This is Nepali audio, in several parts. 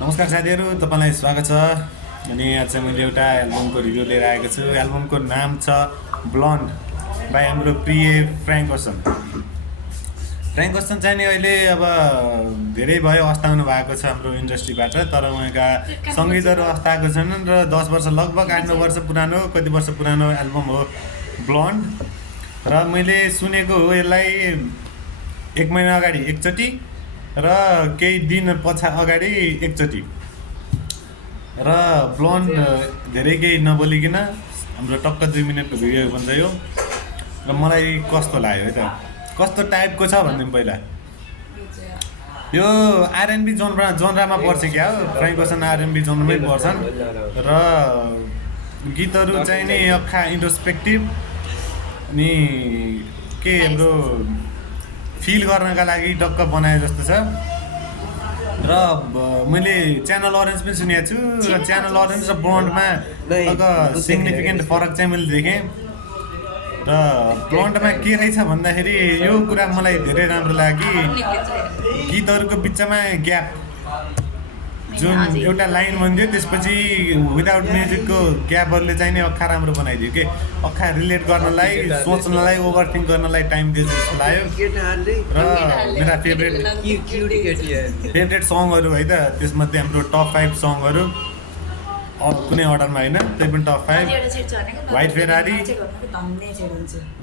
नमस्कार साथीहरू, तपाईँलाई स्वागत छ। अनि आज चाहिँ मैले एउटा एल्बमको रिभ्यू लिएर आएको छु। एल्बमको नाम छ ब्लन्ड बाई हाम्रो प्रिय फ्र्याङ्क ओसन। फ्र्याङ्क ओसन चाहिँ नि अहिले अब धेरै भयो अस्ताउनु भएको छ हाम्रो इन्डस्ट्रीबाट, तर उहाँका सङ्गीतहरू अस्ताएको छैनन् र 10 वर्ष लगभग 8-9 वर्ष पुरानो कति वर्ष पुरानो एल्बम हो ब्लन्ड। र मैले सुनेको हो यसलाई 1 महिना अगाडि एकचोटि र केही दिन अगाडि एकचोटि। र ब्लन्ड धेरै केही नबोलिकन हाम्रो टक्क 2 मिनटको भिडियो बन्छ यो। र मलाई कस्तो लाग्यो है त, कस्तो टाइपको छ भनिदिउँ। पहिला यो आरएनबी जनरामा पर्छ क्या हो। फ्र्याङ्क ओसन आरएनबी जनरमै पर्छन् र गीतहरू चाहिँ नि अख्खा इन्ट्रोस्पेक्टिभ अनि के हाम्रो फिल गर्नका लागि टक्क बनाए जस्तो छ। र मैले च्यानल अरेन्ज पनि सुनेको छु र च्यानल अरेन्ज र ब्लन्डमा सिग्निफिकेन्ट फरक चाहिँ मैले देखेँ। र ब्लन्डमा के रहेछ भन्दाखेरि यो कुरा मलाई धेरै राम्रो लाग्यो कि गीतहरूको बिचमा ग्याप, जुन एउटा लाइन भन्थ्यो त्यसपछि विदाउट म्युजिकको ग्यापहरूले चाहिँ नि अख्खा राम्रो बनाइदियो कि अख्खा रिलेट गर्नलाई, सोच्नलाई, ओभरथिङ्क गर्नलाई टाइम दियो जस्तो लाग्यो। र मेरा फेभरेट सङहरू है त, त्यसमध्ये हाम्रो टप 5 सङहरू कुनै अर्डरमा होइन, त्यही पनि टप 5: व्हाइट फेरारी,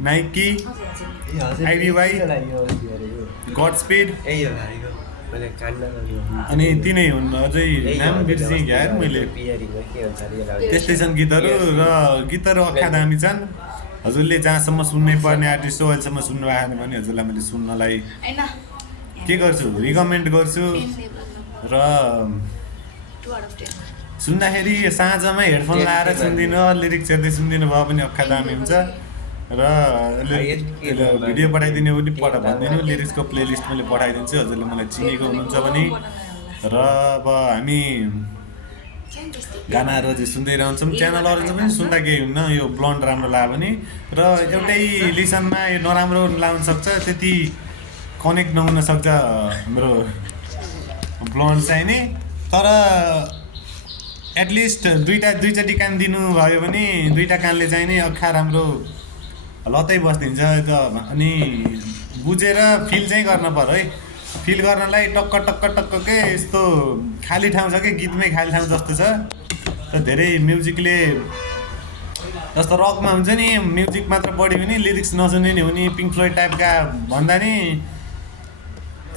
नाइकी, आइडिवाई, गड स्पिड, अनि तिनै हुन्। अझै नाम बिर्सेँ यार मैले। त्यस्तै छन् गीतहरू र गीतहरू अख्खा दामी छन्। हजुरले जहाँसम्म सुन्नै पर्ने आर्टिस्ट हो अहिलेसम्म सुन्नु आएन भने हजुरलाई मैले सुन्नलाई के गर्छु, रिकमेन्ड गर्छु। र सुन्दाखेरि साँझमा हेडफोन लगाएर सुनिदिनु, लिरिक्स हेर्दै सुनिदिनु भयो भने अख्खा दामी हुन्छ। र भिडियो पठाइदिने पनि भनिदिनु, लिरिक्सको प्लेलिस्ट मैले पठाइदिन्छु हजुरले मलाई चिनेको हुनुहुन्छ भने। र अब हामी गानाहरू अझै सुन्दै रहन्छौँ। च्यानल अरेन्ज पनि सुन्दा केही हुन्न, यो ब्लन्ड राम्रो लाग्यो भने। र एउटै लिसनमा यो नराम्रो लाग्न सक्छ, त्यति कनेक्ट नहुन सक्छ हाम्रो ब्लन्ड चाहिँ नि। तर एटलिस्ट दुईचोटि कान दिनुभयो भने दुईवटा कानले चाहिँ नि अख्खा राम्रो लतै बसिदिन्छ त। अनि बुझेर फिल चाहिँ गर्न पर्यो है। फिल गर्नलाई टक्क टक्क टक्क के यस्तो खाली ठाउँ छ कि गीतमै खाली ठाउँ जस्तो छ। र धेरै म्युजिकले जस्तो रकमा हुन्छ नि, म्युजिक मात्र बढ्यो भने लिरिक्स नसुने नि हुने, पिङ्क फ्लोइड टाइपका भन्दा नि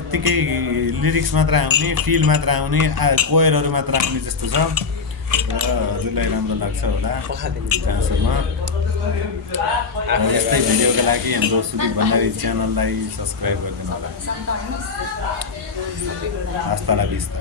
त्यत्तिकै लिरिक्स मात्र आउने, फिल मात्र आउने, कोयरहरू मात्र आउने जस्तो छ। र हजुरलाई राम्रो लाग्छ होला जहाँसम्म। यस्तै भिडियोको लागि हाम्रो सुदीप भण्डारी च्यानललाई सब्सक्राइब गरिदिनु होला। हस्ता ला बिस्ता।